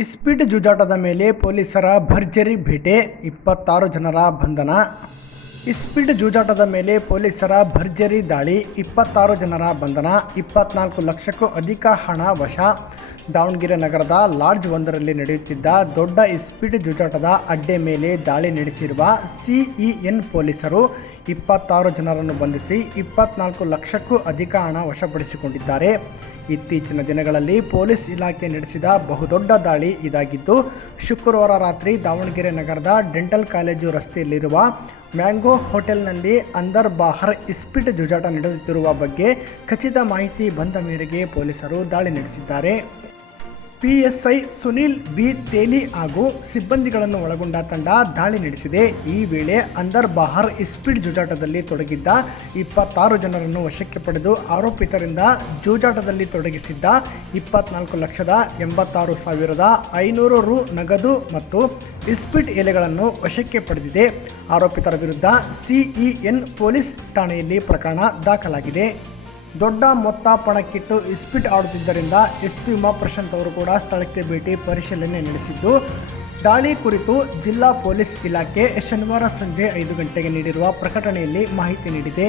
ಇಸ್ಪೀಟ್ ಜೂಜಾಟದ ಮೇಲೆ ಪೊಲೀಸರ ಭರ್ಜರಿ ಬೇಟೆ, 26 ಜನರ ಬಂಧನ. ಇಸ್ಪೀಟ್ ಜೂಜಾಟದ ಮೇಲೆ ಪೊಲೀಸರ ಭರ್ಜರಿ ದಾಳಿ, 26 ಜನರ ಬಂಧನ, 24 ಲಕ್ಷಕ್ಕೂ ಅಧಿಕ ಹಣ ವಶ. ದಾವಣಗೆರೆ ನಗರದ ಲಾಡ್ಜ್ ಒಂದರಲ್ಲಿ ನಡೆಯುತ್ತಿದ್ದ ದೊಡ್ಡ ಇಸ್ಪೀಟ್ ಜೂಜಾಟದ ಅಡ್ಡೆ ಮೇಲೆ ದಾಳಿ ನಡೆಸಿರುವ ಸಿಇಎನ್ ಪೊಲೀಸರು 26 ಜನರನ್ನು ಬಂಧಿಸಿ 24 ಲಕ್ಷಕ್ಕೂ ಅಧಿಕ ಹಣ ವಶಪಡಿಸಿಕೊಂಡಿದ್ದಾರೆ. ಇತ್ತೀಚಿನ ದಿನಗಳಲ್ಲಿ ಪೊಲೀಸ್ ಇಲಾಖೆ ನಡೆಸಿದ ಬಹುದೊಡ್ಡ ದಾಳಿ ಇದಾಗಿದ್ದು, ಶುಕ್ರವಾರ ರಾತ್ರಿ ದಾವಣಗೆರೆ ನಗರದ ಡೆಂಟಲ್ ಕಾಲೇಜು ರಸ್ತೆಯಲ್ಲಿರುವ ಮ್ಯಾಂಗೋ ಹೋಟೆಲ್ನಲ್ಲಿ ಅಂದರ್ ಬಾಹರ್ ಇಸ್ಪೀಟ್ ಜೂಜಾಟ ನಡೆಯುತ್ತಿರುವ ಬಗ್ಗೆ ಖಚಿತ ಮಾಹಿತಿ ಬಂದ ಮೇರೆಗೆ ಪೊಲೀಸರು ದಾಳಿ ನಡೆಸಿದ್ದಾರೆ. ಪಿಎಸ್ಐ ಸುನಿಲ್ ಬಿ ತೇಲಿ ಹಾಗೂ ಸಿಬ್ಬಂದಿಗಳನ್ನು ಒಳಗೊಂಡ ತಂಡ ದಾಳಿ ನಡೆಸಿದೆ. ಈ ವೇಳೆ ಅಂದರ್ ಬಾಹರ್ ಇಸ್ಪೀಟ್ ಜೂಜಾಟದಲ್ಲಿ ತೊಡಗಿದ್ದ 26 ಜನರನ್ನು ವಶಕ್ಕೆ ಪಡೆದು ಆರೋಪಿತರಿಂದ ಜೂಜಾಟದಲ್ಲಿ ತೊಡಗಿಸಿದ್ದ 24,86,500 ರು ನಗದು ಮತ್ತು ಇಸ್ಪೀಟ್ ಎಲೆಗಳನ್ನು ವಶಕ್ಕೆ ಪಡೆದಿದೆ. ಆರೋಪಿತರ ವಿರುದ್ಧ ಸಿಇಎನ್ ಪೊಲೀಸ್ ಠಾಣೆಯಲ್ಲಿ ಪ್ರಕರಣ ದಾಖಲಾಗಿದೆ. ದೊಡ್ಡ ಮೊತ್ತ ಪಣಕ್ಕಿಟ್ಟು ಇಸ್ಪೀಟ್ ಆಡುತ್ತಿದ್ದರಿಂದ ಎಸ್ಪಿ ಉಮಾಪ್ರಶಾಂತ್ ಅವರು ಕೂಡ ಸ್ಥಳಕ್ಕೆ ಭೇಟಿ ಪರಿಶೀಲನೆ ನಡೆಸಿದ್ದು, ದಾಳಿ ಕುರಿತು ಜಿಲ್ಲಾ ಪೊಲೀಸ್ ಇಲಾಖೆ ಶನಿವಾರ ಸಂಜೆ 5 ಗಂಟೆಗೆ ನೀಡಿರುವ ಪ್ರಕಟಣೆಯಲ್ಲಿ ಮಾಹಿತಿ ನೀಡಿದೆ.